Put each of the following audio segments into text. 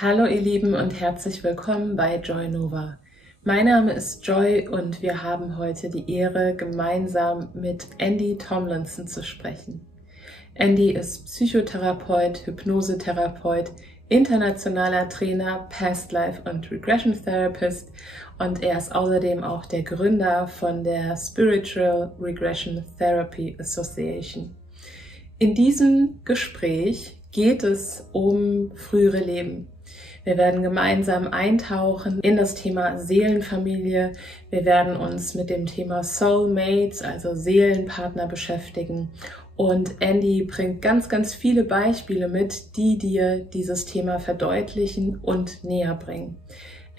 Hallo ihr Lieben und herzlich willkommen bei Joy Nova. Mein Name ist Joy und wir haben heute die Ehre, gemeinsam mit Andy Tomlinson zu sprechen. Andy ist Psychotherapeut, Hypnosetherapeut, internationaler Trainer, Past Life und Regression Therapist und er ist außerdem auch der Gründer von der Spiritual Regression Therapy Association. In diesem Gespräch geht es um frühere Leben. Wir werden gemeinsam eintauchen in das Thema Seelenfamilie. Wir werden uns mit dem Thema Soulmates, also Seelenpartner, beschäftigen. Und Andy bringt ganz, ganz viele Beispiele mit, die dir dieses Thema verdeutlichen und näher bringen.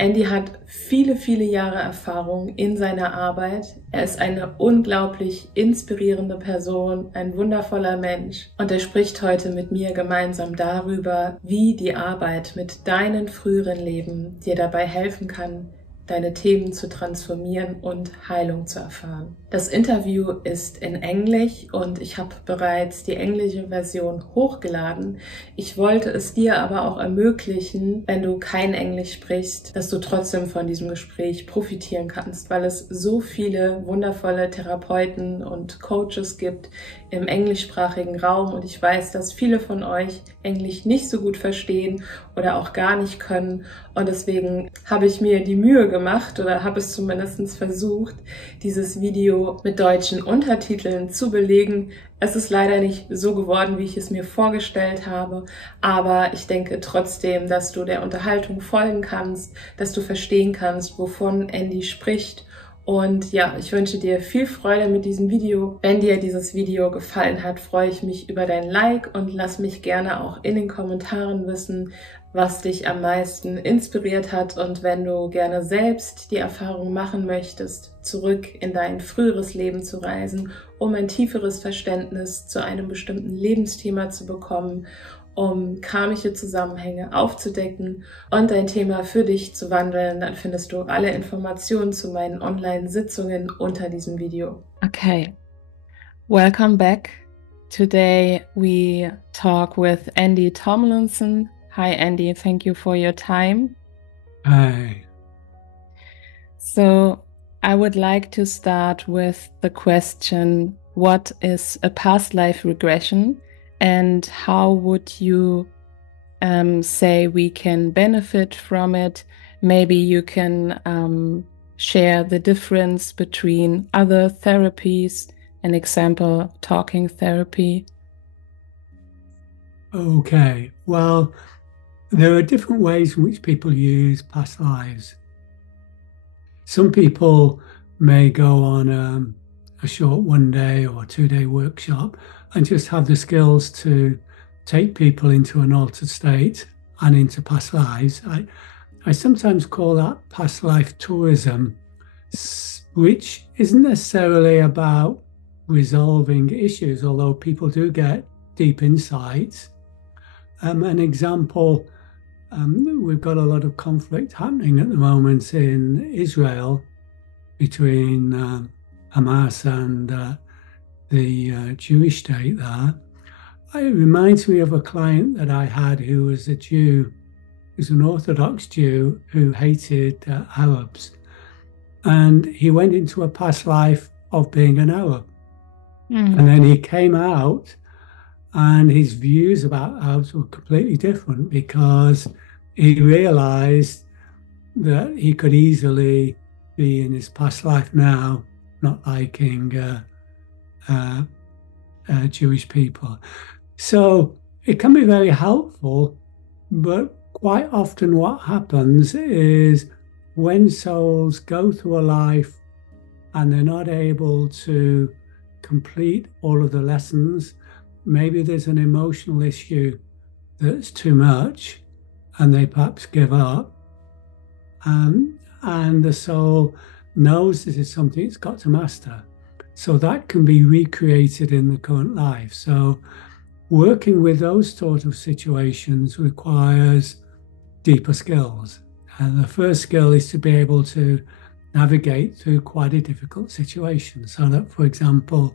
Andy hat viele, viele Jahre Erfahrung in seiner Arbeit. Er ist eine unglaublich inspirierende Person, ein wundervoller Mensch. Und er spricht heute mit mir gemeinsam darüber, wie die Arbeit mit deinen früheren Leben dir dabei helfen kann, deine Themen zu transformieren und Heilung zu erfahren. Das Interview ist in Englisch und ich habe bereits die englische Version hochgeladen. Ich wollte es dir aber auch ermöglichen, wenn du kein Englisch sprichst, dass du trotzdem von diesem Gespräch profitieren kannst, weil es so viele wundervolle Therapeuten und Coaches gibt im englischsprachigen Raum und ich weiß, dass viele von euch Englisch nicht so gut verstehen oder auch gar nicht können und deswegen habe ich mir die Mühe gemacht oder habe es zumindest versucht, dieses Video mit deutschen Untertiteln zu belegen. Es ist leider nicht so geworden, wie ich es mir vorgestellt habe, aber ich denke trotzdem, dass du der Unterhaltung folgen kannst, dass du verstehen kannst, wovon Andy spricht. Und ja, ich wünsche dir viel Freude mit diesem Video. Wenn dir dieses Video gefallen hat, freue ich mich über dein Like und lass mich gerne auch in den Kommentaren wissen, was dich am meisten inspiriert hat. Und wenn du gerne selbst die Erfahrung machen möchtest, zurück in dein früheres Leben zu reisen, um ein tieferes Verständnis zu einem bestimmten Lebensthema zu bekommen, um karmische Zusammenhänge aufzudecken und dein Thema für dich zu wandeln, dann findest du alle Informationen zu meinen Online-Sitzungen unter diesem Video. Okay, welcome back. Today we talk with Andy Tomlinson. Hi Andy, thank you for your time. Hi. So I would like to start with the question, what is a past life regression? And how would you say we can benefit from it? Maybe you can share the difference between other therapies, an example, talking therapy. Okay, well, there are different ways in which people use past lives. Some people may go on a short 1-day or 2-day workshop and just have the skills to take people into an altered state and into past lives. I sometimes call that past life tourism, which isn't necessarily about resolving issues, although people do get deep insights. An example, we've got a lot of conflict happening at the moment in Israel between Hamas and the Jewish state there. It reminds me of a client that I had who was a Jew, who's an Orthodox Jew who hated Arabs. And he went into a past life of being an Arab. And then he came out and his views about Arabs were completely different because he realized that he could easily be in his past life now not liking Jewish people. So it can be very helpful, but quite often what happens is when souls go through a life and they're not able to complete all of the lessons, maybe there's an emotional issue that's too much and they perhaps give up. And the soul knows this is something it's got to master. So that can be recreated in the current life. So working with those sort of situations requires deeper skills. And the first skill is to be able to navigate through quite a difficult situation. So that, for example,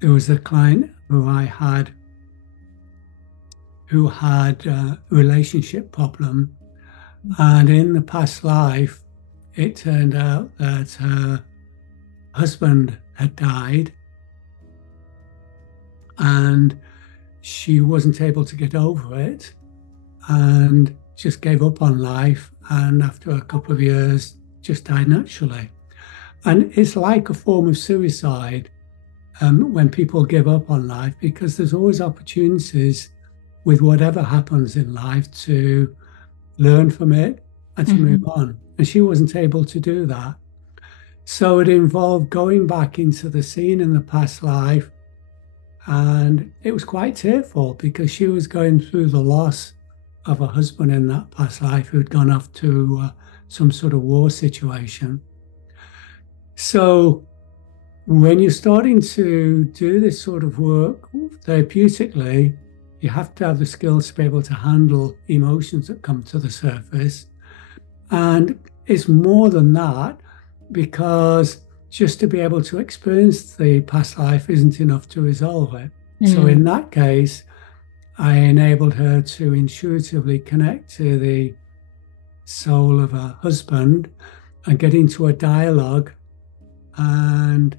there was a client who I had who had a relationship problem. And in the past life, it turned out that her husband had died and she wasn't able to get over it and just gave up on life. And after a couple of years, just died naturally. And it's like a form of suicide when people give up on life, because there's always opportunities with whatever happens in life to learn from it and to move on. And she wasn't able to do that. So it involved going back into the scene in the past life. And it was quite tearful because she was going through the loss of a husband in that past life who'd gone off to some sort of war situation. So when you're starting to do this sort of work therapeutically, you have to have the skills to be able to handle emotions that come to the surface. And it's more than that, because just to be able to experience the past life isn't enough to resolve it. So in that case, I enabled her to intuitively connect to the soul of her husband and get into a dialogue. And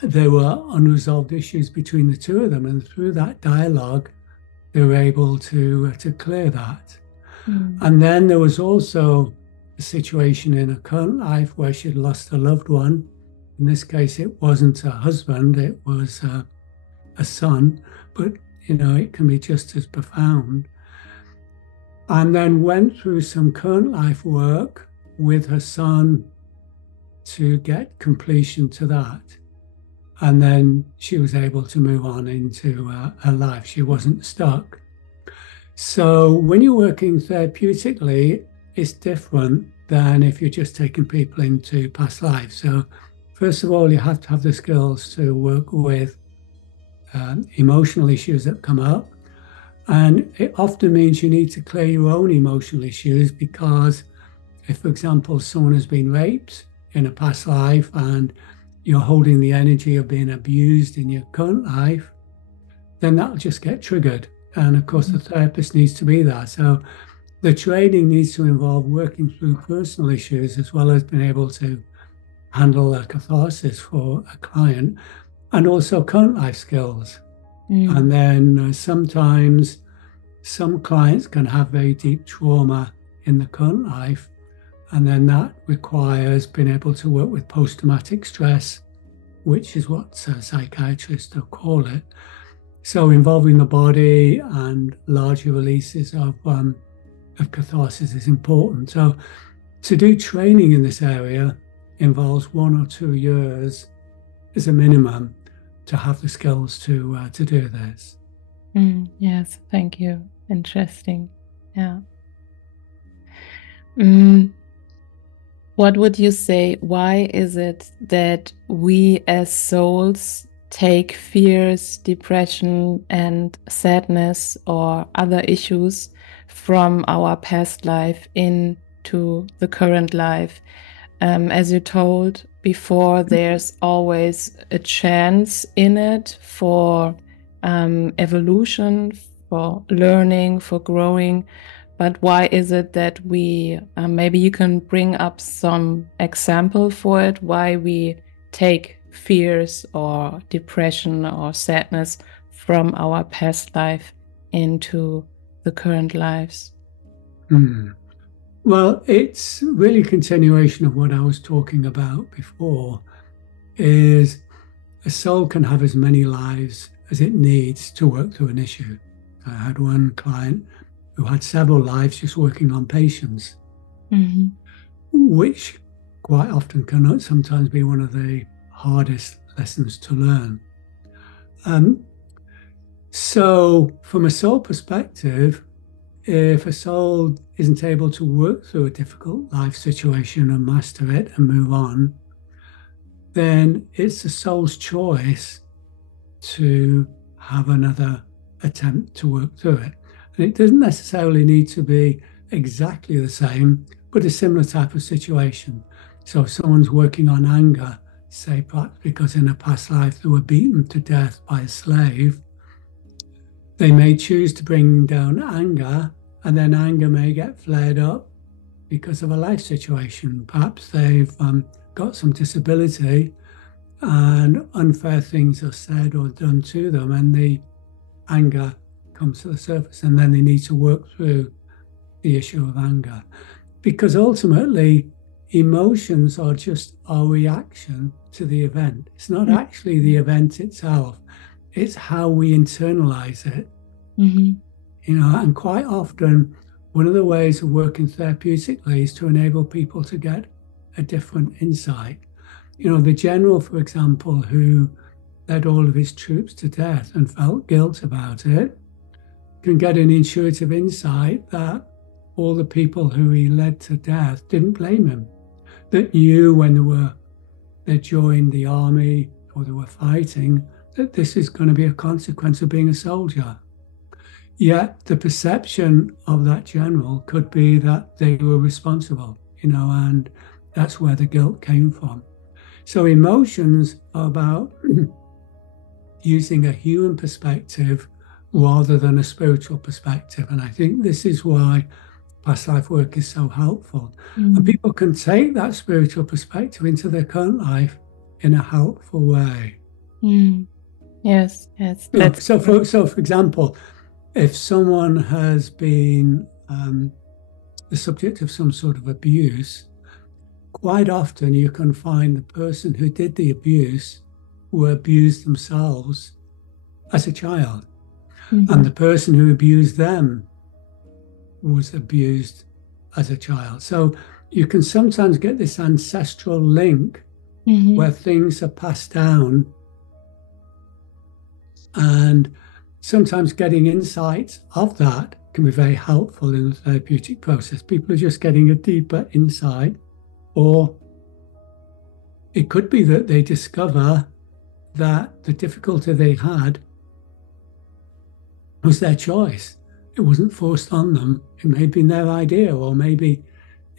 there were unresolved issues between the two of them. And through that dialogue, they were able to clear that. And then there was also a situation in her current life where she'd lost a loved one. In this case, it wasn't a husband, it was a son, but it can be just as profound. And then went through some current life work with her son to get completion to that. And then she was able to move on into her life. She wasn't stuck. So when you're working therapeutically, it's different than if you're just taking people into past lives. So first of all, you have to have the skills to work with emotional issues that come up. And it often means you need to clear your own emotional issues, because if, for example, someone has been raped in a past life and you're holding the energy of being abused in your current life, then that'll just get triggered. And of course, the therapist needs to be there. So the training needs to involve working through personal issues as well as being able to handle a catharsis for a client, and also current life skills. And then sometimes some clients can have very deep trauma in the current life, and then that requires being able to work with post-traumatic stress, which is what psychiatrists will call it. So involving the body and larger releases of catharsis is important. So to do training in this area involves 1 or 2 years as a minimum to have the skills to do this. Yes, thank you. Interesting. Yeah. What would you say? Why is it that we as souls take fears, depression, and sadness or other issues from our past life into the current life? As you told before, there's always a chance in it for evolution, for learning, for growing. But why is it that we, maybe you can bring up some example for it, why we take fears or depression or sadness from our past life into the current lives? Well, it's really a continuation of what I was talking about before, is a soul can have as many lives as it needs to work through an issue. I had one client who had several lives just working on patience, which quite often can sometimes be one of the hardest lessons to learn. So from a soul perspective, if a soul isn't able to work through a difficult life situation and master it and move on, then it's the soul's choice to have another attempt to work through it. And it doesn't necessarily need to be exactly the same, but a similar type of situation. So if someone's working on anger, say perhaps because in a past life they were beaten to death by a slave, they may choose to bring down anger, and then anger may get flared up because of a life situation. Perhaps they've got some disability and unfair things are said or done to them, and the anger comes to the surface, and then they need to work through the issue of anger. Because ultimately, emotions are just our reaction to the event. It's not actually the event itself, it's how we internalize it. Mm-hmm. You know, and quite often, one of the ways of working therapeutically is to enable people to get a different insight. You know, the general, for example, who led all of his troops to death and felt guilt about it, can get an intuitive insight that all the people who he led to death didn't blame him, that knew when they joined the army or they were fighting, that this is going to be a consequence of being a soldier. Yet the perception of that general could be that they were responsible, you know, and that's where the guilt came from. So emotions are about using a human perspective rather than a spiritual perspective. And I think this is why past life work is so helpful. Mm. And people can take that spiritual perspective into their current life in a helpful way. Mm. Yes. So for example, if someone has been the subject of some sort of abuse, quite often you can find the person who did the abuse were abused themselves as a child. Mm-hmm. And the person who abused them was abused as a child. So you can sometimes get this ancestral link where things are passed down, and sometimes getting insights of that can be very helpful in the therapeutic process. People are just getting a deeper insight, or it could be that they discover that the difficulty they had was their choice. It wasn't forced on them. It may have been their idea, or maybe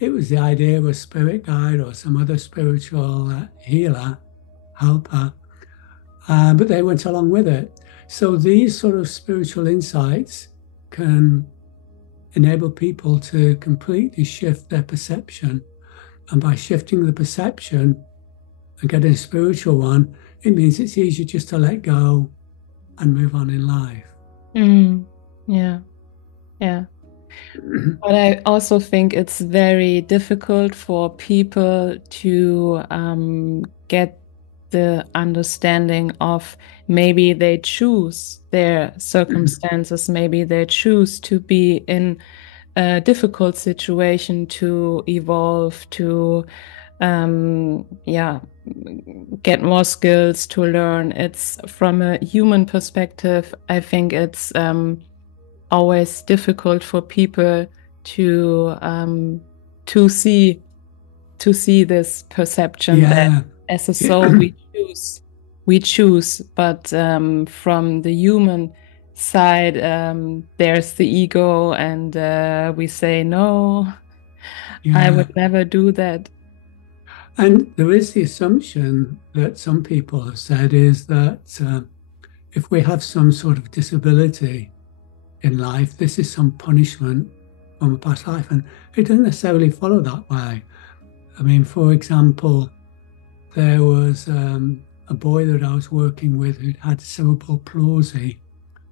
it was the idea of a spirit guide or some other spiritual healer, helper, but they went along with it. So these sort of spiritual insights can enable people to completely shift their perception. And by shifting the perception and getting a spiritual one, it means it's easier just to let go and move on in life. Yeah. But I also think it's very difficult for people to get the understanding of, maybe they choose their circumstances, maybe they choose to be in a difficult situation to evolve, to get more skills, to learn. It's from a human perspective, I think it's always difficult for people to see this perception that as a soul we choose, but from the human side, there's the ego, and we say, no, I would never do that. And there is the assumption that some people have said is that if we have some sort of disability in life, this is some punishment from a past life, and it doesn't necessarily follow that way. I mean, for example, there was a boy that I was working with who'd had cerebral palsy,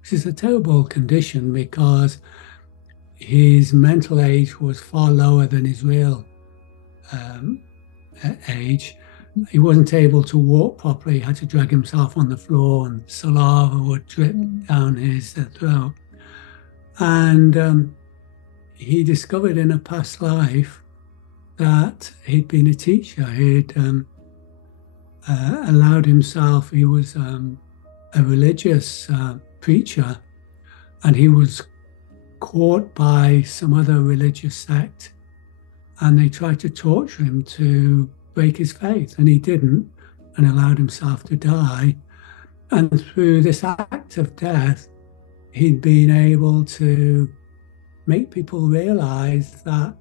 which is a terrible condition because his mental age was far lower than his real age. He wasn't able to walk properly. He had to drag himself on the floor, and saliva would drip down his throat. And he discovered in a past life that he'd been a teacher. He'd allowed himself, he was a religious preacher, and he was caught by some other religious sect, and they tried to torture him to break his faith, and he didn't, and allowed himself to die. And through this act of death, he'd been able to make people realize that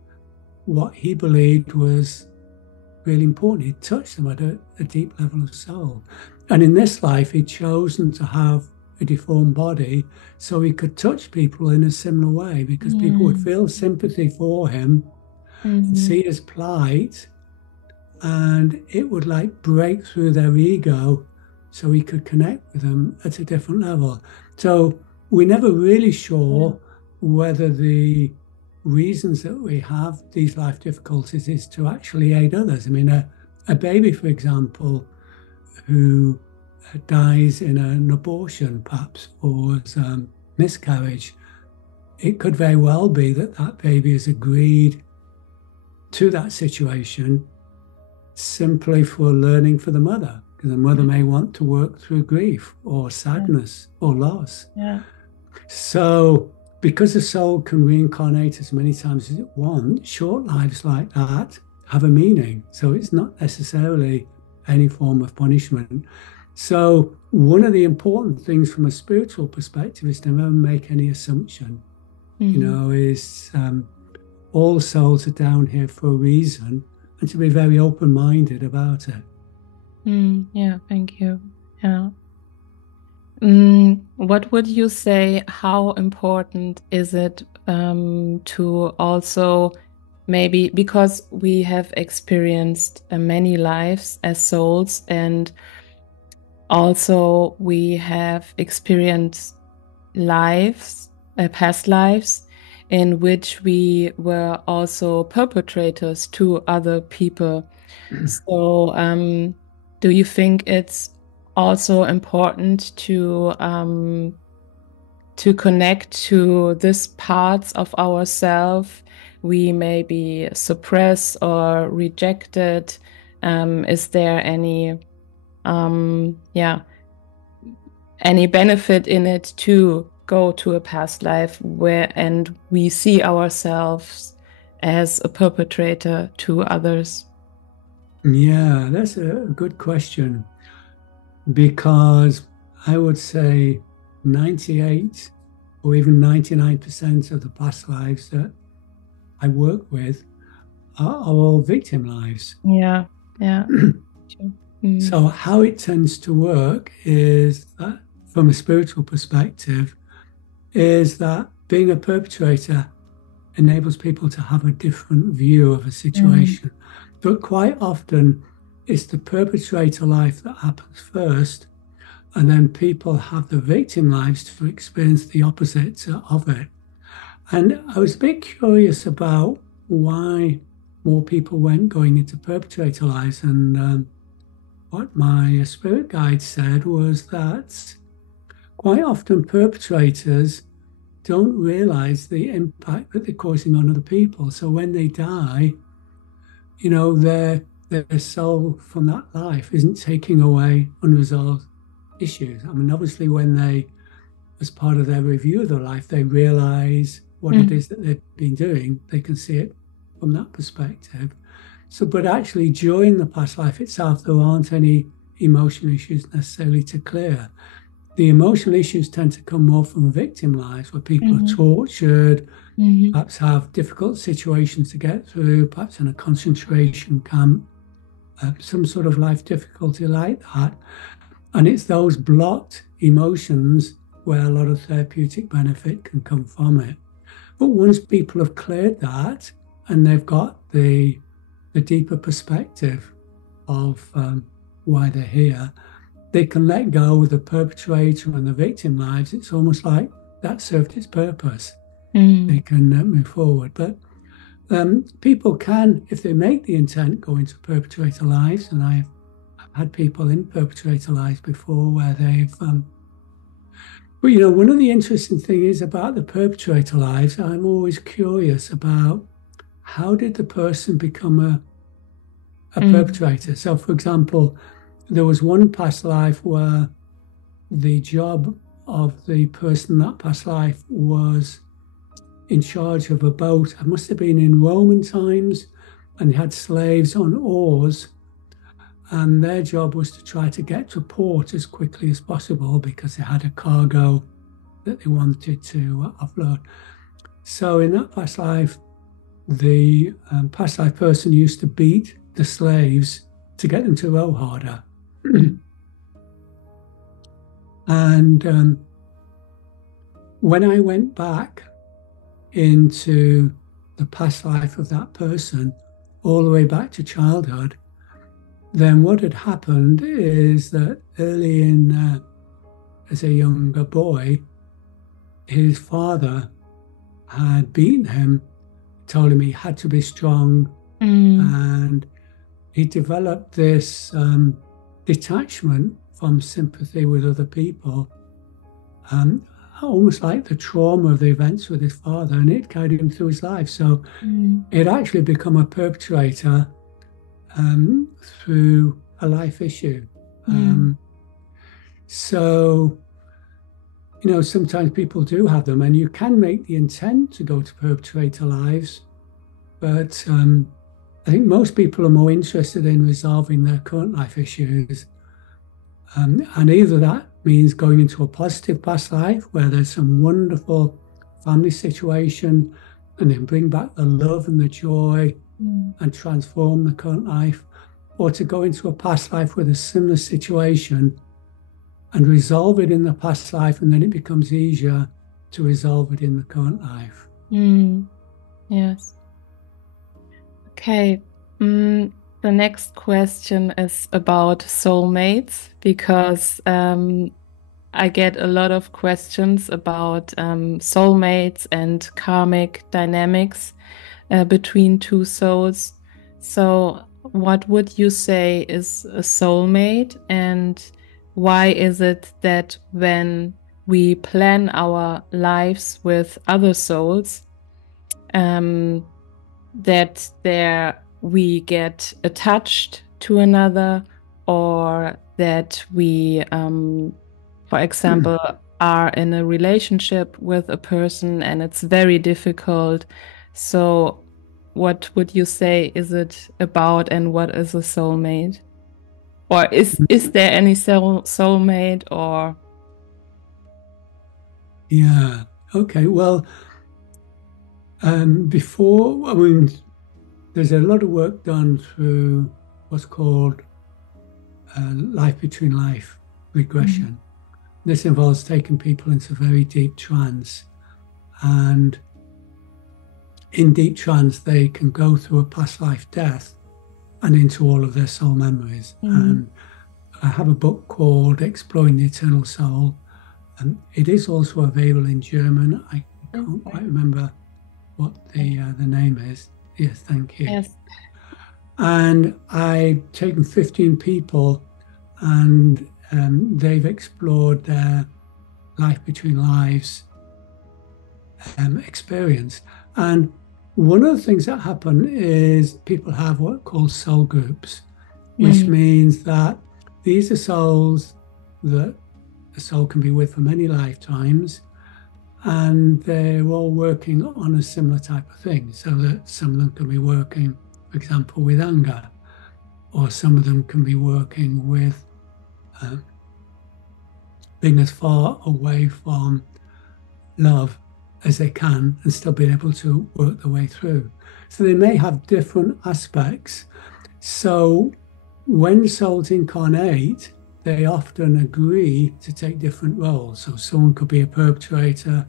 what he believed was really important. He'd touched them at a deep level of soul. And in this life, he'd chosen to have a deformed body so he could touch people in a similar way, because people would feel sympathy for him, see his plight, and it would like break through their ego so he could connect with them at a different level. So we're never really sure whether the reasons that we have these life difficulties is to actually aid others. I mean, a baby, for example, who dies in an abortion, perhaps, or as miscarriage, it could very well be that that baby has agreed to that situation simply for learning for the mother, because the mother may want to work through grief or sadness or loss. So because the soul can reincarnate as many times as it wants, short lives like that have a meaning. So it's not necessarily any form of punishment. So one of the important things from a spiritual perspective is to never make any assumption. You know, is all souls are down here for a reason, and to be very open-minded about it. Yeah, thank you. Yeah. What would you say, how important is it to also, maybe because we have experienced many lives as souls, and also we have experienced lives, past lives, in which we were also perpetrators to other people. So do you think it's also important to connect to these parts of ourselves we maybe suppress or rejected? Is there any any benefit in it to go to a past life and we see ourselves as a perpetrator to others? Yeah, that's a good question, because I would say 98 or even 99% of the past lives that I work with are all victim lives. Yeah. So how it tends to work is that, from a spiritual perspective, is that being a perpetrator enables people to have a different view of a situation. But quite often it's the perpetrator life that happens first, and then people have the victim lives to experience the opposite of it. And I was a bit curious about why more people weren't going into perpetrator lives, and what my spirit guide said was that quite often perpetrators don't realize the impact that they're causing on other people. So when they die, you know, their soul from that life isn't taking away unresolved issues. I mean, obviously, when they, as part of their review of their life, they realize what it is that they've been doing, they can see it from that perspective. So, but actually, during the past life itself, there aren't any emotional issues necessarily to clear. The emotional issues tend to come more from victim lives, where people are tortured, perhaps have difficult situations to get through, perhaps in a concentration camp, some sort of life difficulty like that. And it's those blocked emotions where a lot of therapeutic benefit can come from it. But once people have cleared that and they've got the deeper perspective of why they're here, they can let go of the perpetrator and the victim lives. It's almost like that served its purpose. They can move forward. But people can, if they make the intent, go into perpetrator lives. And I've had people in perpetrator lives before where they've... But, you know, one of the interesting things about the perpetrator lives, I'm always curious about how did the person become a perpetrator? So, for example, there was one past life where the job of the person in that past life was in charge of a boat. It must have been in Roman times, and they had slaves on oars, and their job was to try to get to port as quickly as possible because they had a cargo that they wanted to offload. So in that past life, the past life person used to beat the slaves to get them to row harder. And when I went back into the past life of that person, all the way back to childhood, then what had happened is that early in, as a younger boy, his father had beaten him, told him he had to be strong, and he developed this detachment from sympathy with other people, almost like the trauma of the events with his father, and it carried him through his life. So it actually become a perpetrator through a life issue. So, you know, sometimes people do have them, and you can make the intent to go to perpetrator lives, but I think most people are more interested in resolving their current life issues. And either that means going into a positive past life where there's some wonderful family situation, and then bring back the love and the joy and transform the current life, or to go into a past life with a similar situation and resolve it in the past life, and then it becomes easier to resolve it in the current life. Yes. Okay. The next question is about soulmates, because I get a lot of questions about soulmates and karmic dynamics between two souls. So what would you say is a soulmate, and why is it that when we plan our lives with other souls, that we get attached to another, or that we, for example, are in a relationship with a person and it's very difficult? So what would you say is it about, and what is a soulmate? Or is there any soulmate, or? Yeah, okay, well, before, I mean, there's a lot of work done through what's called life between life regression. This involves taking people into very deep trance, and in deep trance they can go through a past life death and into all of their soul memories. And I have a book called Exploring the Eternal Soul, and it is also available in German. I can't quite remember what the name is. Yes, thank you. Yes. And I've taken 15 people, and they've explored their life between lives experience. And one of the things that happen is people have what are called soul groups, which means that these are souls that a soul can be with for many lifetimes, and they're all working on a similar type of thing. So that some of them can be working, for example, with anger, or some of them can be working with being as far away from love as they can and still being able to work their way through. So they may have different aspects. So when souls incarnate, they often agree to take different roles. So someone could be a perpetrator,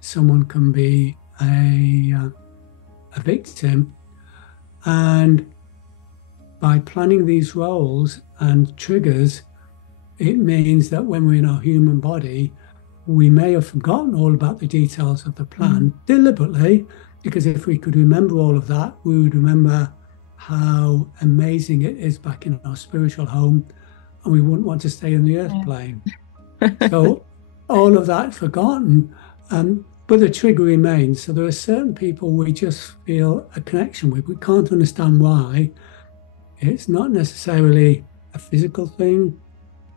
someone can be a victim. And by planning these roles and triggers, it means that when we're in our human body, we may have forgotten all about the details of the plan deliberately, because if we could remember all of that, we would remember how amazing it is back in our spiritual home, and we wouldn't want to stay in the earth plane. So all of that forgotten, but the trigger remains. So there are certain people we just feel a connection with. We can't understand why. It's not necessarily a physical thing.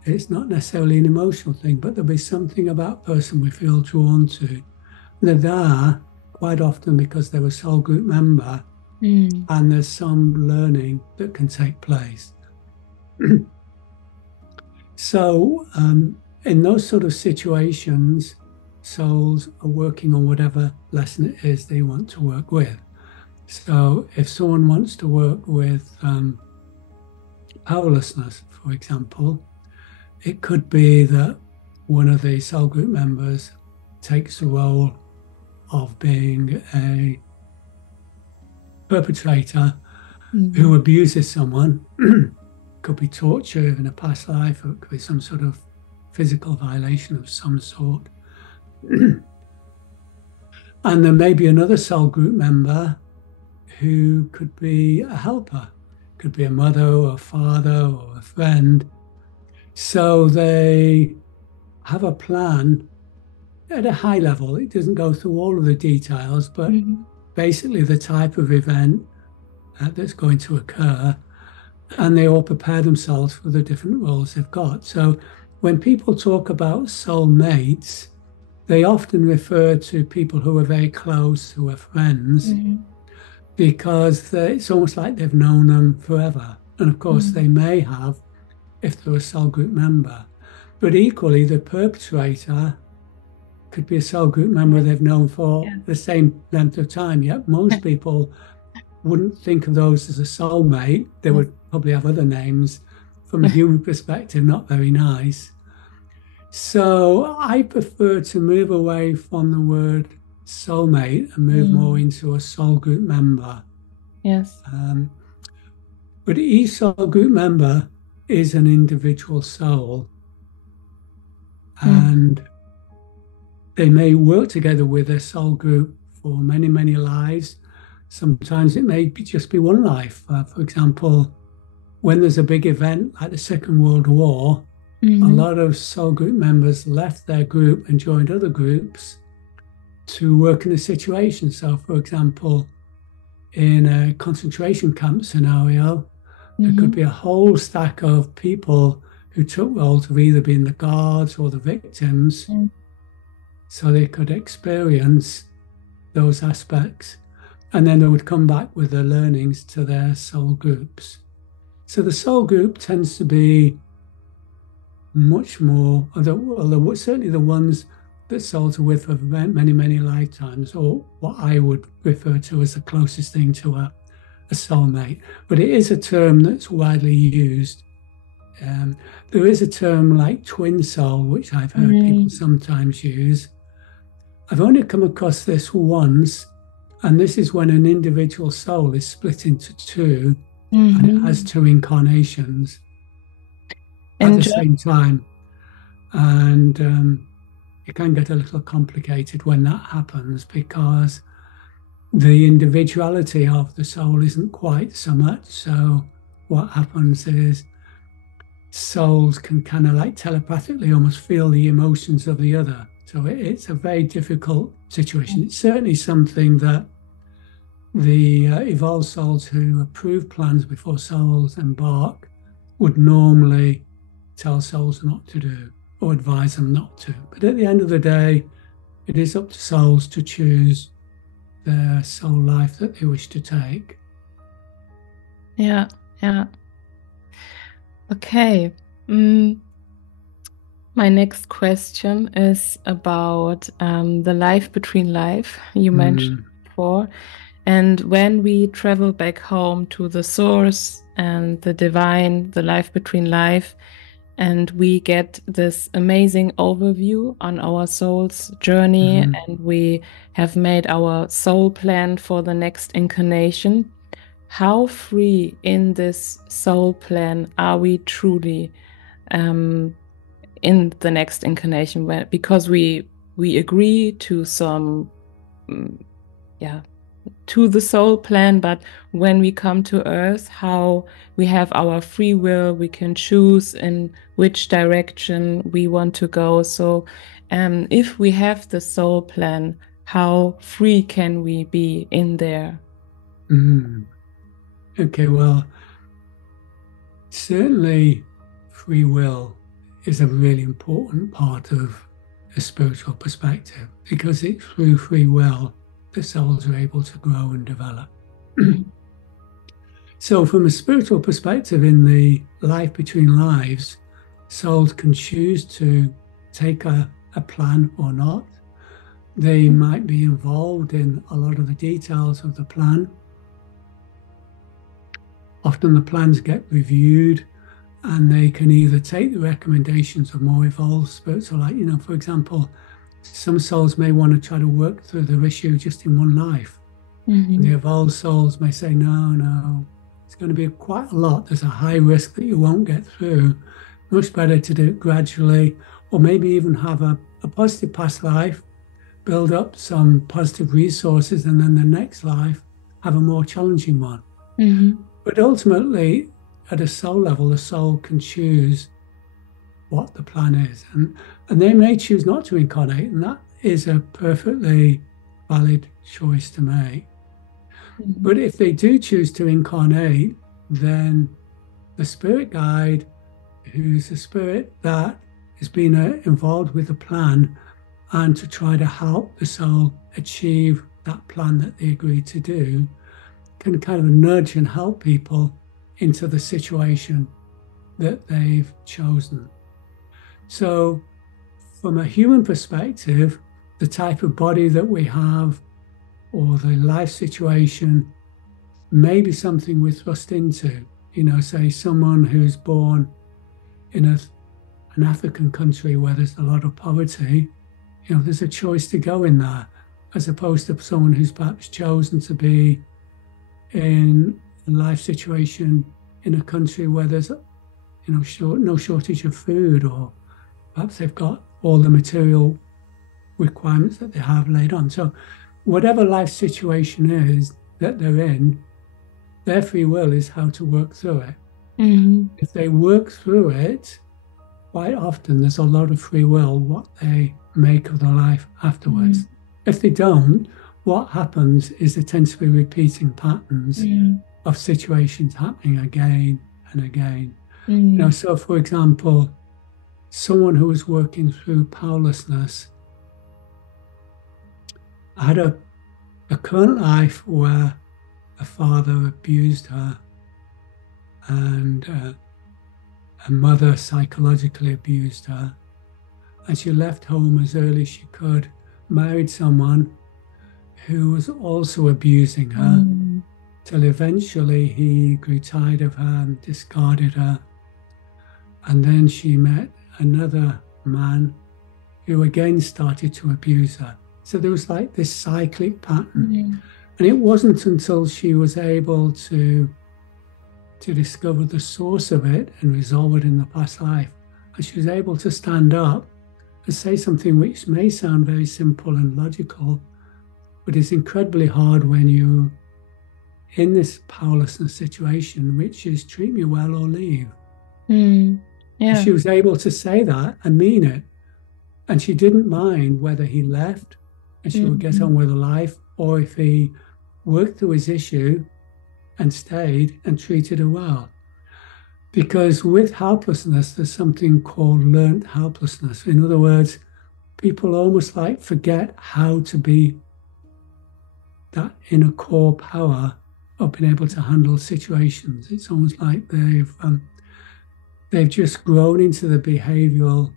It's not necessarily an emotional thing, but there'll be something about a person we feel drawn to. They're there quite often because they're a soul group member, and there's some learning that can take place. So in those sort of situations, souls are working on whatever lesson it is they want to work with. So if someone wants to work with powerlessness, for example, it could be that one of the soul group members takes the role of being a perpetrator who abuses someone. Could be torture in a past life, or it could be some sort of physical violation of some sort. And there may be another soul group member who could be a helper, could be a mother or a father or a friend. So they have a plan at a high level. It doesn't go through all of the details, but basically the type of event that's going to occur, and they all prepare themselves for the different roles they've got. So when people talk about soulmates, they often refer to people who are very close, who are friends, because it's almost like they've known them forever. And of course, they may have if they're a soul group member. But equally, the perpetrator could be a soul group member they've known for the same length of time. Yet most people wouldn't think of those as a soulmate. They would probably have other names. From a human perspective, not very nice. So I prefer to move away from the word soulmate and move more into a soul group member. Yes. But each soul group member is an individual soul. And they may work together with a soul group for many, many lives. Sometimes it may just be one life. For example, when there's a big event like the Second World War, a lot of soul group members left their group and joined other groups to work in a situation. So, for example, in a concentration camp scenario, there could be a whole stack of people who took roles of either being the guards or the victims, so they could experience those aspects. And then they would come back with their learnings to their soul groups. So the soul group tends to be much more, although certainly the ones that souls are with for many, many lifetimes, or what I would refer to as the closest thing to a soulmate. But it is a term that's widely used. There is a term like twin soul, which I've heard people sometimes use. I've only come across this once, and this is when an individual soul is split into two, and it has two incarnations at the same time. And it can get a little complicated when that happens, because the individuality of the soul isn't quite so much. So what happens is souls can kind of like telepathically almost feel the emotions of the other. So it's a very difficult situation. It's certainly something that the evolved souls who approve plans before souls embark would normally tell souls not to do or advise them not to. But at the end of the day, it is up to souls to choose their soul life that they wish to take. Yeah. Okay. My next question is about the life between life you mentioned before. And when we travel back home to the source and the divine, the life between life, and we get this amazing overview on our soul's journey, and we have made our soul plan for the next incarnation, how free in this soul plan are we truly in the next incarnation, because we agree to some to the soul plan, but when we come to earth, how we have our free will, we can choose in which direction we want to go. So if we have the soul plan, how free can we be in there? Okay, well, certainly free will is a really important part of a spiritual perspective, because it's through free will the souls are able to grow and develop. So from a spiritual perspective, in the life between lives, souls can choose to take a plan or not. They might be involved in a lot of the details of the plan. Often the plans get reviewed and they can either take the recommendations of more evolved spirits, or like, for example, some souls may want to try to work through their issue just in one life. And the evolved souls may say, no, it's going to be quite a lot. There's a high risk that you won't get through. Much better to do it gradually, or maybe even have a positive past life, build up some positive resources, and then the next life have a more challenging one. But ultimately, at a soul level, the soul can choose what the plan is. And they may choose not to incarnate, and that is a perfectly valid choice to make. But if they do choose to incarnate, then the spirit guide, who's a spirit that has been involved with the plan and to try to help the soul achieve that plan that they agreed to do, can kind of nudge and help people into the situation that they've chosen. So from a human perspective, the type of body that we have or the life situation may be something we're thrust into. Say someone who's born in an African country where there's a lot of poverty, there's a choice to go in there, as opposed to someone who's perhaps chosen to be in a life situation in a country where there's no shortage of food, or perhaps they've got all the material requirements that they have laid on. So whatever life situation is that they're in, their free will is how to work through it. If they work through it, quite often there's a lot of free will what they make of their life afterwards. If they don't, what happens is there tends to be repeating patterns of situations happening again and again. So for example, someone who was working through powerlessness, I had a current life where a father abused her, and a mother psychologically abused her, and she left home as early as she could, married someone who was also abusing her, till eventually he grew tired of her and discarded her. And then she met another man who again started to abuse her. So there was like this cyclic pattern. And it wasn't until she was able to discover the source of it and resolve it in the past life, and she was able to stand up and say something which may sound very simple and logical, but is incredibly hard when you're in this powerlessness situation, which is treat me well or leave. She was able to say that and mean it. And she didn't mind whether he left and she would get on with her life, or if he worked through his issue and stayed and treated her well. Because with helplessness, there's something called learned helplessness. In other words, people almost like forget how to be that inner core power of being able to handle situations. It's almost like they've just grown into the behavioral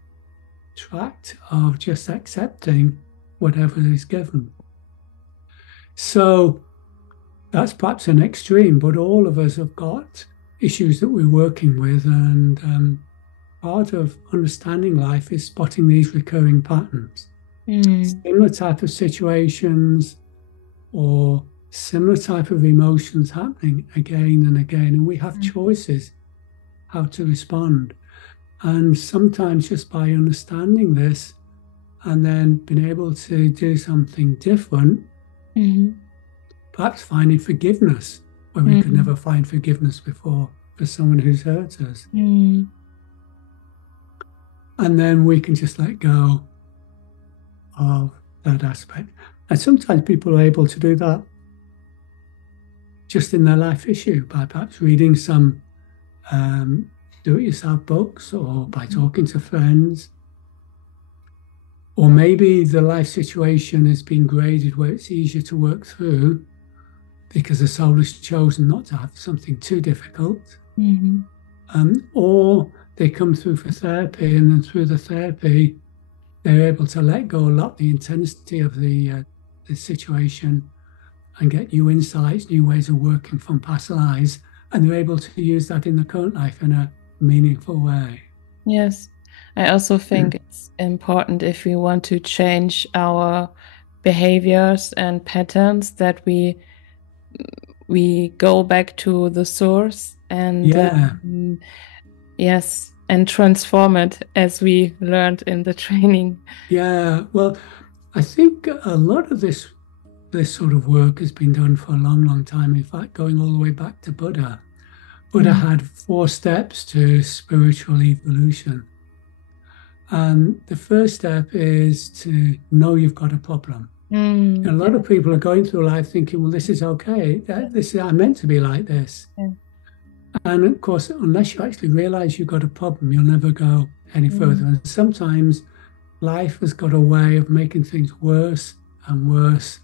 tract of just accepting whatever is given. So that's perhaps an extreme, but all of us have got issues that we're working with, and part of understanding life is spotting these recurring patterns. Similar type of situations or similar type of emotions happening again and again, and we have choices how to respond. And sometimes just by understanding this and then being able to do something different, perhaps finding forgiveness where we could never find forgiveness before for someone who's hurt us. And then we can just let go of that aspect. And sometimes people are able to do that just in their life issue by perhaps reading some do-it-yourself books, or by talking to friends. Or maybe the life situation has been graded where it's easier to work through because the soul has chosen not to have something too difficult. Or they come through for therapy, and then through the therapy, they're able to let go a lot the intensity of the situation and get new insights, new ways of working from past lives, and they're able to use that in the current life in a meaningful way. Yes. I also think it's important, if we want to change our behaviors and patterns, that we go back to the source and yes, and transform it, as we learned in the training. Yeah, well, I think a lot of this sort of work has been done for a long, long time. In fact, going all the way back to Buddha. Buddha had 4 steps to spiritual evolution. And the first step is to know you've got a problem. And a lot of people are going through life thinking, well, this is okay. I'm meant to be like this. Yeah. And of course, unless you actually realize you've got a problem, you'll never go any further. And sometimes life has got a way of making things worse and worse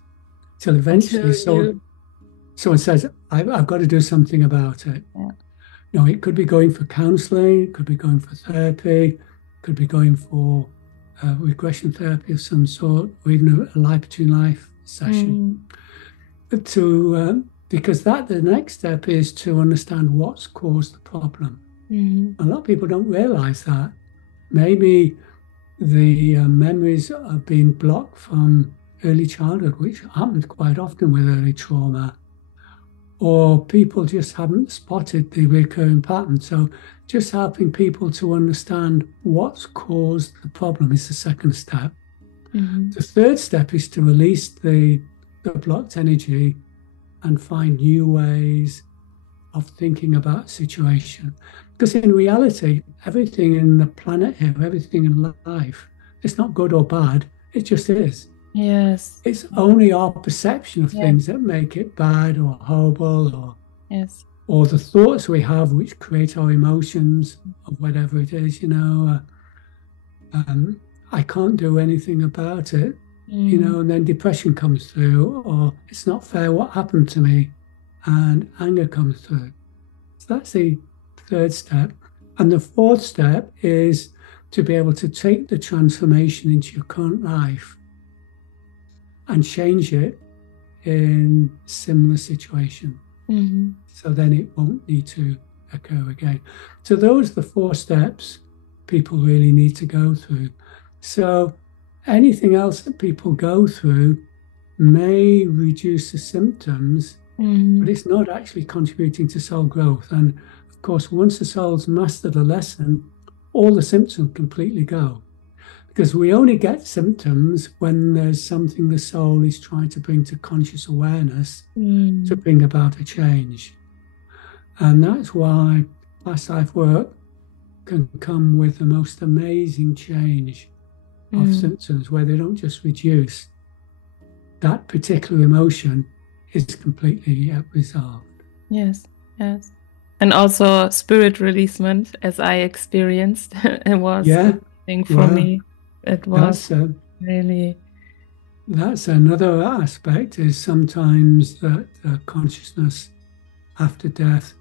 till eventually someone says, I've got to do something about it. Yeah. You know, it could be going for counseling, it could be going for therapy, it could be going for regression therapy of some sort, or even a life between life session. But because the next step is to understand what's caused the problem. A lot of people don't realize that. Maybe the memories are being blocked from early childhood, which happens quite often with early trauma, or people just haven't spotted the recurring pattern. So just helping people to understand what's caused the problem is the second step. The third step is to release the blocked energy and find new ways of thinking about a situation. Because in reality, everything in the planet here, everything in life, it's not good or bad, it just is. Yes. It's only our perception of things that make it bad or horrible, or the thoughts we have which create our emotions of whatever it is, you know. I can't do anything about it, you know, and then depression comes through, or it's not fair what happened to me, and anger comes through. So that's the third step. And the fourth step is to be able to take the transformation into your current life and change it in similar situation. So then it won't need to occur again. So those are the 4 steps people really need to go through. So anything else that people go through may reduce the symptoms, but it's not actually contributing to soul growth. And of course, once the soul's mastered a lesson, all the symptoms completely go. Because we only get symptoms when there's something the soul is trying to bring to conscious awareness to bring about a change. And that's why past life work can come with the most amazing change of symptoms, where they don't just reduce. That particular emotion is completely resolved. Yes, yes. And also spirit releasement, as I experienced, it was a thing for me. It was really... That's another aspect, is sometimes that consciousness after death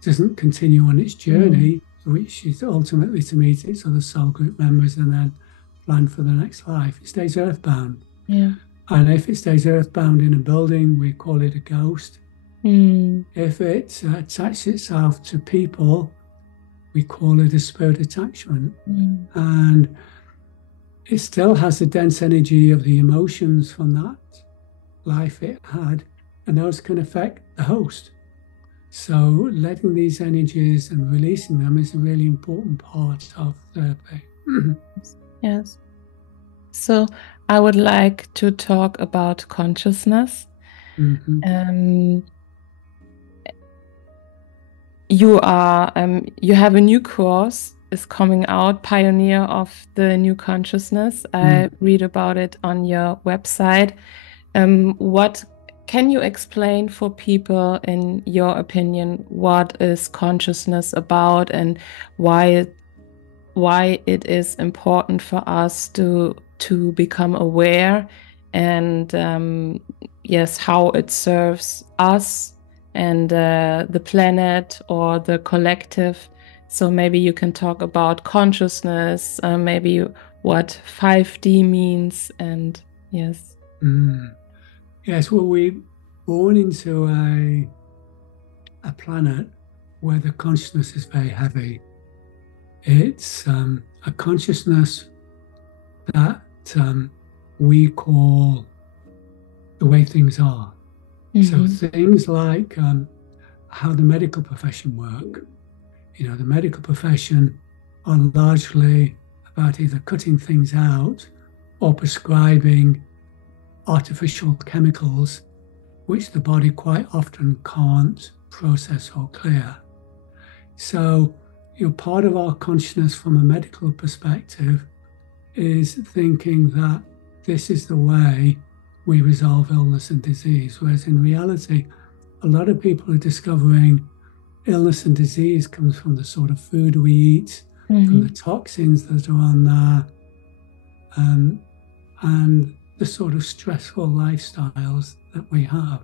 doesn't continue on its journey, which is ultimately to meet its other soul group members and then plan for the next life. It stays earthbound. Yeah. And if it stays earthbound in a building, we call it a ghost. If it attaches itself to people, we call it a spirit attachment. And it still has the dense energy of the emotions from that life it had, and those can affect the host. So letting these energies and releasing them is a really important part of therapy. Yes. So I would like to talk about consciousness. You have a new course is coming out, Pioneer of the New Consciousness. I read about it on your website. What can you explain for people, in your opinion, what is consciousness about, and why it is important for us to become aware, and yes, how it serves us and the planet or the collective? So maybe you can talk about consciousness, maybe what 5D means, and yes. Yes, well, we're born into a planet where the consciousness is very heavy. It's a consciousness that we call the way things are. So things like how the medical profession work. You know, the medical profession are largely about either cutting things out or prescribing artificial chemicals, which the body quite often can't process or clear. So, part of our consciousness from a medical perspective is thinking that this is the way we resolve illness and disease, whereas in reality, a lot of people are discovering illness and disease comes from the sort of food we eat, from the toxins that are on there, and the sort of stressful lifestyles that we have.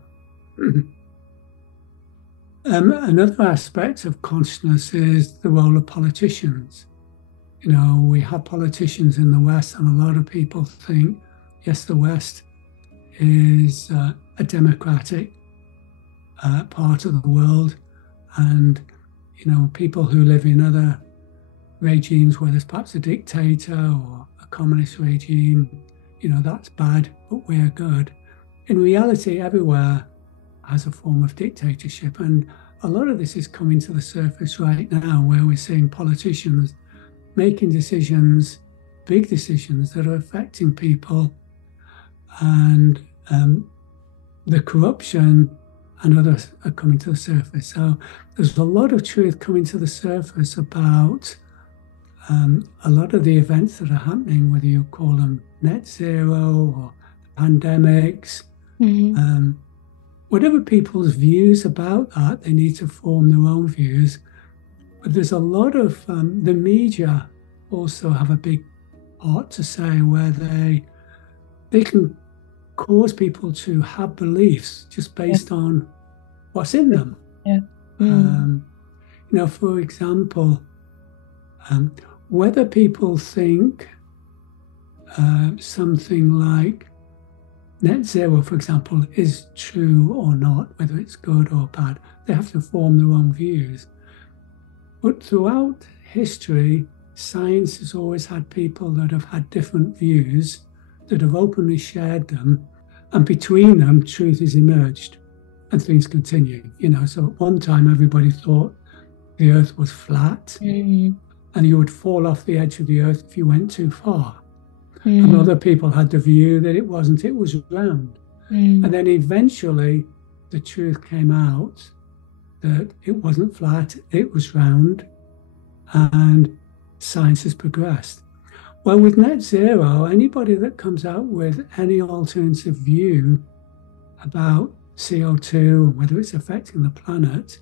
Another aspect of consciousness is the role of politicians. We have politicians in the West, and a lot of people think, yes, the West is a democratic part of the world, and people who live in other regimes where there's perhaps a dictator or a communist regime, that's bad, but we're good. In reality, everywhere has a form of dictatorship, and a lot of this is coming to the surface right now, where we're seeing politicians making decisions, big decisions that are affecting people, and the corruption and others are coming to the surface. So there's a lot of truth coming to the surface about a lot of the events that are happening, whether you call them net zero or pandemics, whatever people's views about that, they need to form their own views. But there's a lot of the media also have a big part to say, where they can cause people to have beliefs just based on what's in them. For example, whether people think something like net zero, for example, is true or not, whether it's good or bad, they have to form their own views. But throughout history, science has always had people that have had different views, that have openly shared them, and between them, truth has emerged and things continue. So at one time, everybody thought the earth was flat, and you would fall off the edge of the earth if you went too far. And other people had the view that it wasn't, it was round. And then eventually the truth came out that it wasn't flat, it was round, and science has progressed. Well, with net zero, anybody that comes out with any alternative view about CO2, whether it's affecting the planet,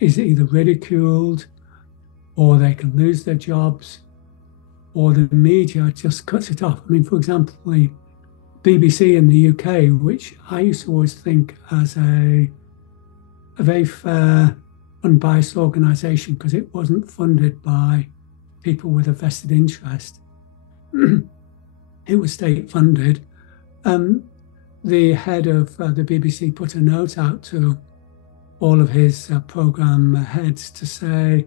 is either ridiculed, or they can lose their jobs, or the media just cuts it off. I mean, for example, the BBC in the UK, which I used to always think as a very fair, unbiased organisation, because it wasn't funded by people with a vested interest. It was state funded. The head of the BBC put a note out to all of his programme heads to say,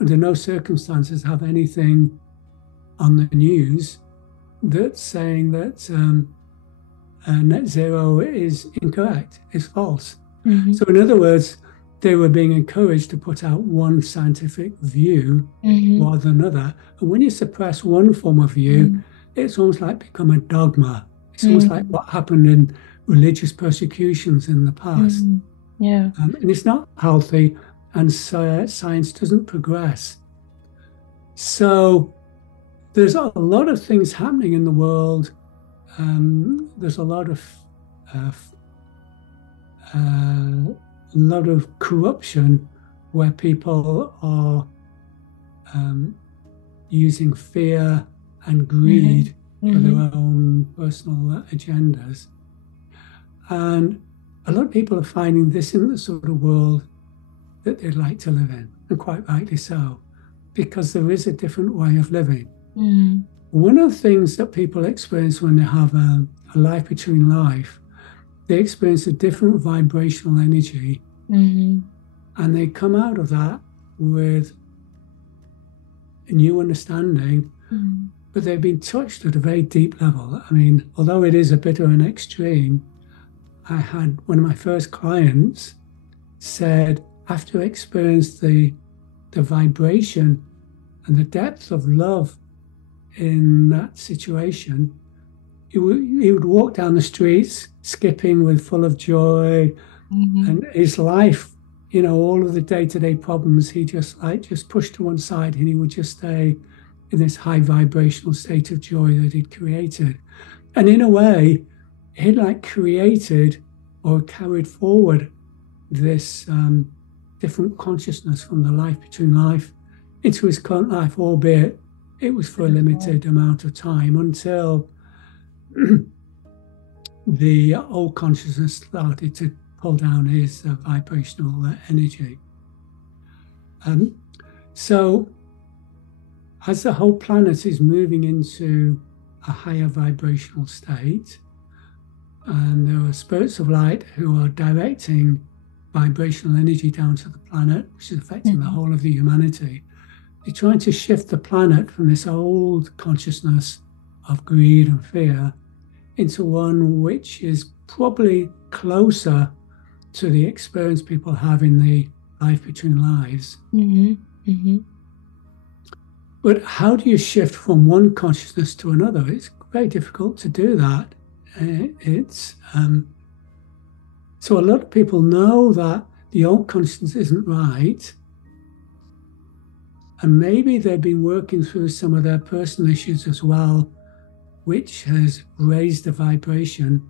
under no circumstances have anything on the news that's saying that net zero is incorrect, is false. So in other words, they were being encouraged to put out one scientific view rather than another. And when you suppress one form of view, it's almost like become a dogma. It's almost like what happened in religious persecutions in the past. And it's not healthy, and science doesn't progress. So there's a lot of things happening in the world. There's a lot of corruption, where people are using fear and greed for their own personal agendas. And a lot of people are finding this in the sort of world that they'd like to live in, and quite rightly so, because there is a different way of living. One of the things that people experience when they have a life between life, they experience a different vibrational energy, and they come out of that with a new understanding, but they've been touched at a very deep level. I mean, although it is a bit of an extreme, I had one of my first clients said, after I experienced the vibration and the depth of love in that situation, he would walk down the streets skipping with full of joy, and his life, you know, all of the day-to-day problems, he just pushed to one side, and he would just stay in this high vibrational state of joy that he'd created. And in a way, he'd like created or carried forward this different consciousness from the life between life into his current life, albeit it was for a limited amount of time until the old consciousness started to pull down his vibrational energy. So as the whole planet is moving into a higher vibrational state, and there are spirits of light who are directing vibrational energy down to the planet, which is affecting the whole of the humanity, they're trying to shift the planet from this old consciousness of greed and fear into one which is probably closer to the experience people have in the life between lives. But how do you shift from one consciousness to another? It's very difficult to do that. So a lot of people know that the old consciousness isn't right, and maybe they've been working through some of their personal issues as well, which has raised the vibration,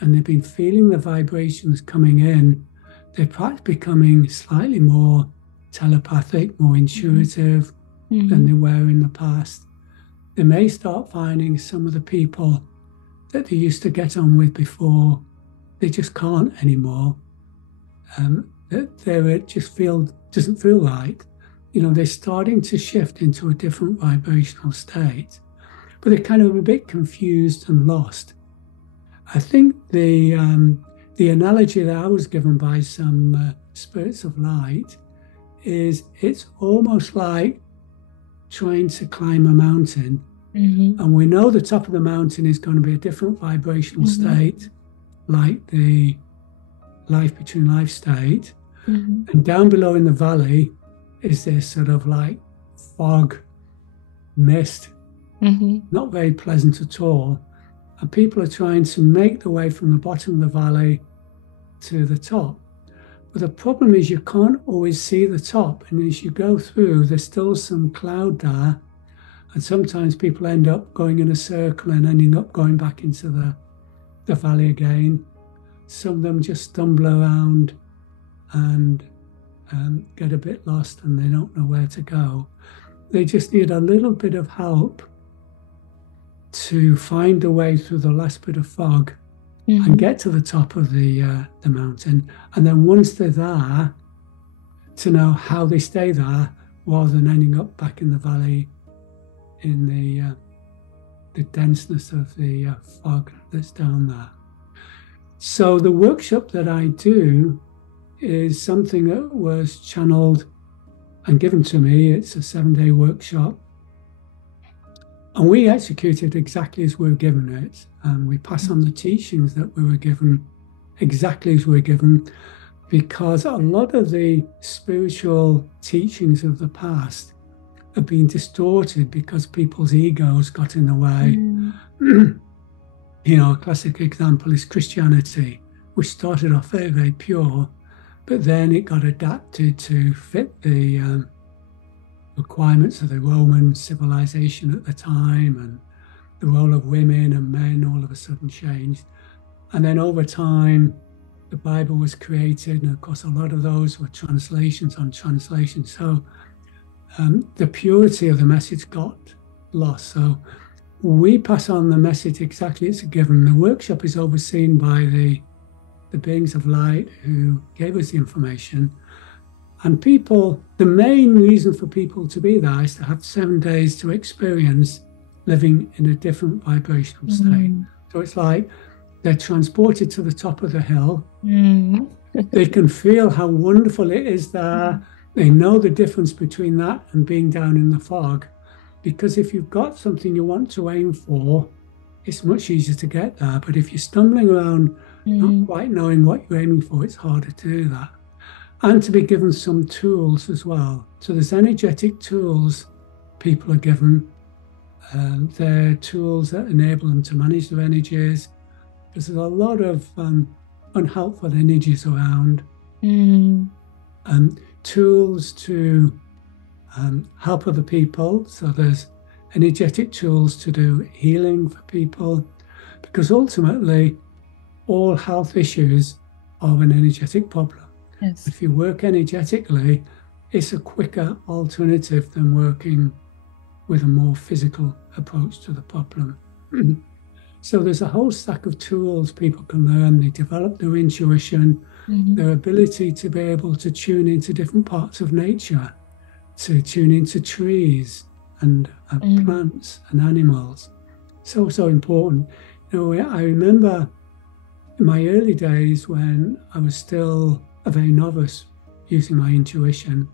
and they've been feeling the vibrations coming in. They're perhaps becoming slightly more telepathic, more intuitive than they were in the past. They may start finding some of the people that they used to get on with before, they just can't anymore. That they just doesn't feel right. You know, they're starting to shift into a different vibrational state, but they're kind of a bit confused and lost. I think the analogy that I was given by some spirits of light is it's almost like trying to climb a mountain. And we know the top of the mountain is going to be a different vibrational state, like the life between life state. And down below in the valley is this sort of like fog, mist, not very pleasant at all. And people are trying to make the way from the bottom of the valley to the top. But the problem is you can't always see the top. And as you go through, there's still some cloud there. And sometimes people end up going in a circle and ending up going back into the valley again. Some of them just stumble around and get a bit lost and they don't know where to go. They just need a little bit of help to find a way through the last bit of fog and get to the top of the mountain. And then once they're there, to know how they stay there rather than ending up back in the valley in the denseness of the fog that's down there. So the workshop that I do is something that was channeled and given to me. It's a 7-day workshop. And we execute it exactly as we were given it. And we pass on the teachings that we were given exactly as we were given, because a lot of the spiritual teachings of the past have been distorted because people's egos got in the way. You know, a classic example is Christianity, which started off very, very pure, but then it got adapted to fit the requirements of the Roman civilization at the time, and the role of women and men all of a sudden changed. And then over time, the Bible was created, and of course a lot of those were translations on translations. So the purity of the message got lost. So we pass on the message exactly as given. The workshop is overseen by the beings of light who gave us the information. And people, the main reason for people to be there is to have 7 days to experience living in a different vibrational state. So it's like they're transported to the top of the hill. They can feel how wonderful it is there. They know the difference between that and being down in the fog. because if you've got something you want to aim for, it's much easier to get there. But if you're stumbling around, not quite knowing what you're aiming for, it's harder to do that. And to be given some tools as well. So there's energetic tools people are given. They're tools that enable them to manage their energies. Because there's a lot of unhelpful energies around. Tools to help other people. So there's energetic tools to do healing for people. Because ultimately, all health issues are an energetic problem. Yes. If you work energetically, it's a quicker alternative than working with a more physical approach to the problem. So there's a whole stack of tools people can learn. They develop their intuition, their ability to be able to tune into different parts of nature, to tune into trees and plants and animals. So important. I remember in my early days when I was still a very novice using my intuition,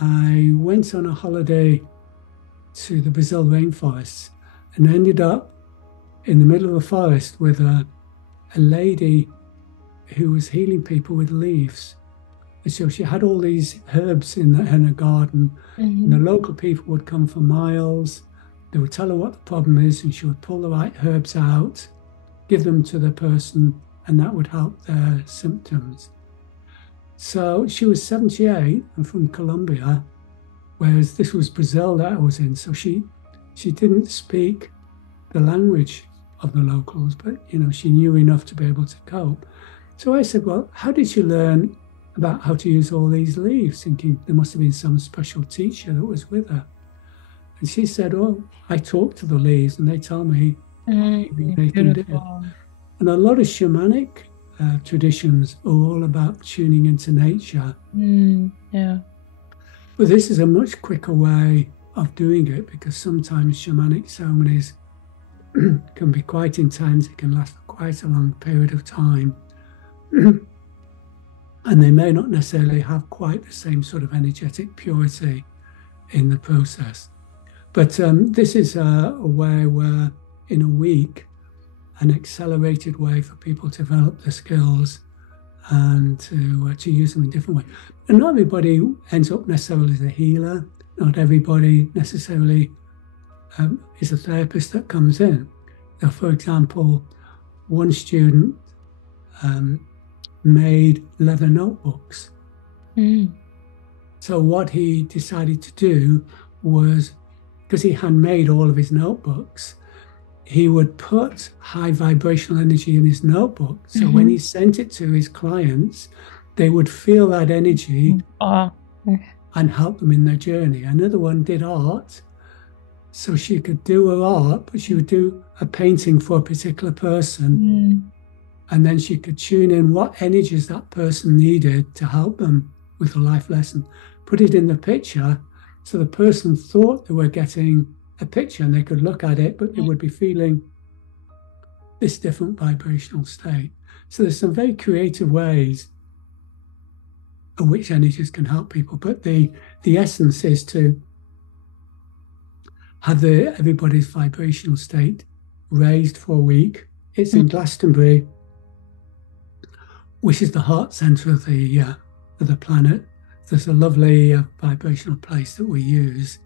I went on a holiday to the Brazil rainforests and ended up in the middle of a forest with a lady who was healing people with leaves. And so she had all these herbs in her garden, and the local people would come for miles. They would tell her what the problem is, and she would pull the right herbs out, give them to the person, and that would help their symptoms. So she was 78 and from Colombia, whereas this was Brazil that I was in. So she didn't speak the language of the locals, but she knew enough to be able to cope. So I said, well, how did you learn about how to use all these leaves? Thinking there must have been some special teacher that was with her. And she said, oh, I talk to the leaves and they tell me what they can do. And a lot of shamanic traditions are all about tuning into nature. But this is a much quicker way of doing it, because sometimes shamanic ceremonies can be quite intense. It can last for quite a long period of time. And they may not necessarily have quite the same sort of energetic purity in the process. But this is a way where in a week, an accelerated way for people to develop their skills and to use them in different ways. And not everybody ends up necessarily as a healer. Not everybody necessarily is a therapist that comes in. So, for example, one student made leather notebooks. So what he decided to do was, because he handmade all of his notebooks, he would put high vibrational energy in his notebook. So when he sent it to his clients, they would feel that energy and help them in their journey. Another one did art. So she could do her art, but she would do a painting for a particular person. And then she could tune in what energies that person needed to help them with a life lesson. Put it in the picture, so the person thought they were getting a picture and they could look at it, but they would be feeling this different vibrational state. So there's some very creative ways in which energies can help people. But the essence is to have everybody's vibrational state raised for a week. It's in Glastonbury, which is the heart center of the planet. There's a lovely vibrational place that we use,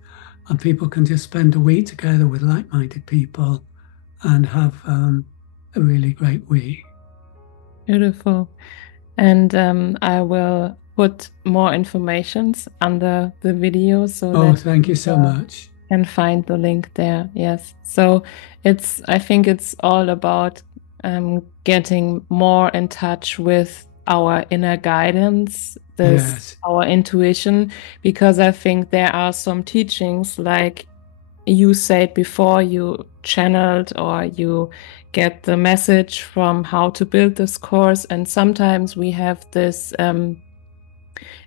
and people can just spend a week together with like-minded people and have a really great week. Beautiful. And I will put more information under the video so that thank you so much. And find the link there. Yes. So I think it's all about getting more in touch with our inner guidance, our intuition, because I think there are some teachings, like you said before, you channeled or you get the message from how to build this course, and sometimes we have this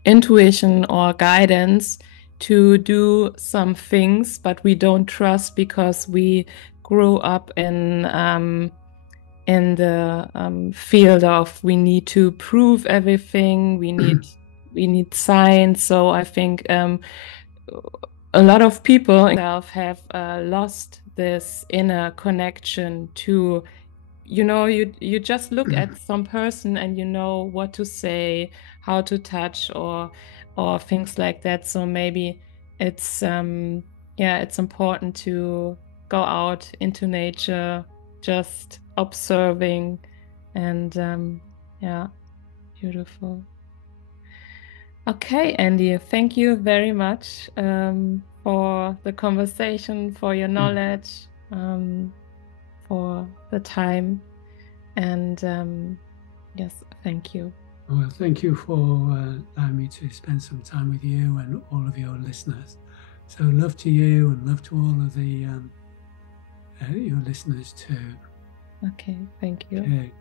intuition or guidance to do some things, but we don't trust because we grew up in the field of we need to prove everything, we need science. So I think a a lot of people have lost this inner connection to, you just look at some person and you know what to say, how to touch, or things like that. So maybe it's it's important to go out into nature, just observing, and beautiful. Okay, Andy, thank you very much for the conversation, for your knowledge, for the time, and yes, thank you. Well, thank you for allowing me to spend some time with you and all of your listeners. So love to you and love to all of the your listeners too. Okay, thank you. Okay.